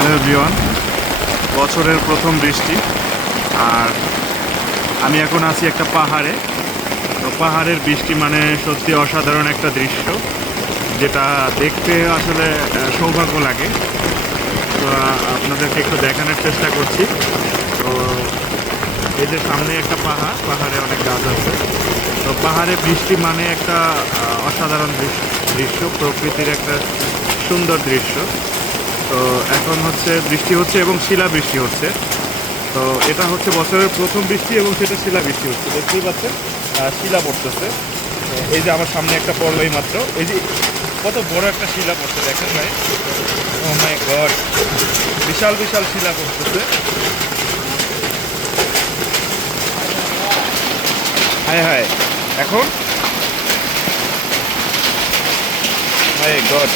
Hello everyone, বছরের প্রথম বৃষ্টি। আর আমি এখন আছি একটা পাহাড়ে। তো পাহাড়ের বৃষ্টি মানে সত্যি অসাধারণ একটা দৃশ্য, যেটা দেখতে আসলে সৌভাগ্য লাগে। তো আপনাদেরকে একটু দেখানোর চেষ্টা করছি। তো এই যে সামনে একটা পাহাড়ে অনেক গাছ আছে। তো পাহাড়ে বৃষ্টি মানে একটা অসাধারণ দৃশ্য, প্রকৃতির একটা সুন্দর দৃশ্য। তো এখন হচ্ছে বৃষ্টি হচ্ছে এবং শিলাবৃষ্টি হচ্ছে। তো এটা হচ্ছে বছরের প্রথম বৃষ্টি এবং সেটা শিলাবৃষ্টি হচ্ছে, দেখতেই পাচ্ছেন শিলা পড়তেছে। এই যে আমার সামনে একটা পড়লোই মাত্র, এই যে কত বড় একটা শিলা পড়ছে দেখেন ভাই। ও মাই গড, বিশাল বিশাল শিলা পড়তেছে। হায় হায়, এখন মাই গড,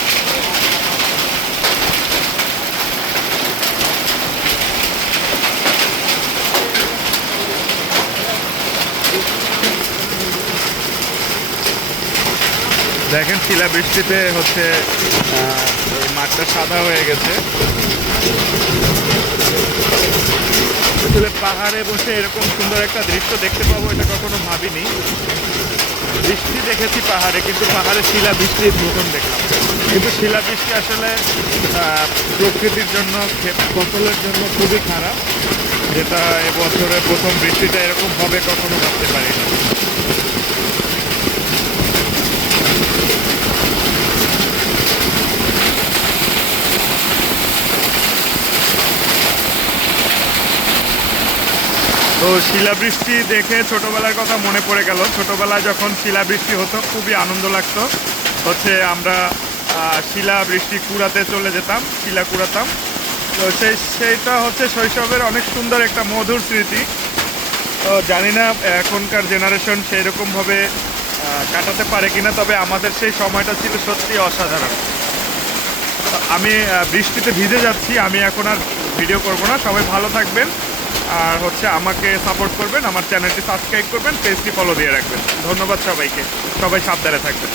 দেখেন শিলাবৃষ্টিতে হচ্ছে এই মাঠটা সাদা হয়ে গেছে। আসলে পাহাড়ে বসে এরকম সুন্দর একটা দৃশ্য দেখতে পাবো এটা কখনো ভাবিনি। বৃষ্টি দেখেছি পাহাড়ে, কিন্তু পাহাড়ে শিলাবৃষ্টি প্রথম দেখলাম। কিন্তু শিলাবৃষ্টি আসলে প্রকৃতির জন্য, ফসলের জন্য খুবই খারাপ, যেটা এবছরের প্রথম বৃষ্টিটা এরকম হবে কখনো ভাবতে পারিনি। তো শিলাবৃষ্টি দেখে ছোটবেলার কথা মনে পড়ে গেল। ছোটবেলায় যখন শিলাবৃষ্টি হতো খুবই আনন্দ লাগতো। হচ্ছে আমরা শিলাবৃষ্টি কুড়াতে চলে যেতাম, শিলা কুড়াতাম। তো সেইটা হচ্ছে শৈশবের অনেক সুন্দর একটা মধুর স্মৃতি। তো জানি না এখনকার জেনারেশন সেই রকমভাবে কাটাতে পারে কিনা, তবে আমাদের সেই সময়টা ছিল সত্যি অসাধারণ। আমি বৃষ্টিতে ভিজে যাচ্ছি, আমি এখন আর ভিডিও করব না। সবাই ভালো থাকবেন, আর হচ্ছে আমাকে সাপোর্ট করবেন, আমার চ্যানেলটি সাবস্ক্রাইব করবেন, পেজটি ফলো দিয়ে রাখবেন। ধন্যবাদ সবাইকে, সবাই সাবধানে থাকবেন।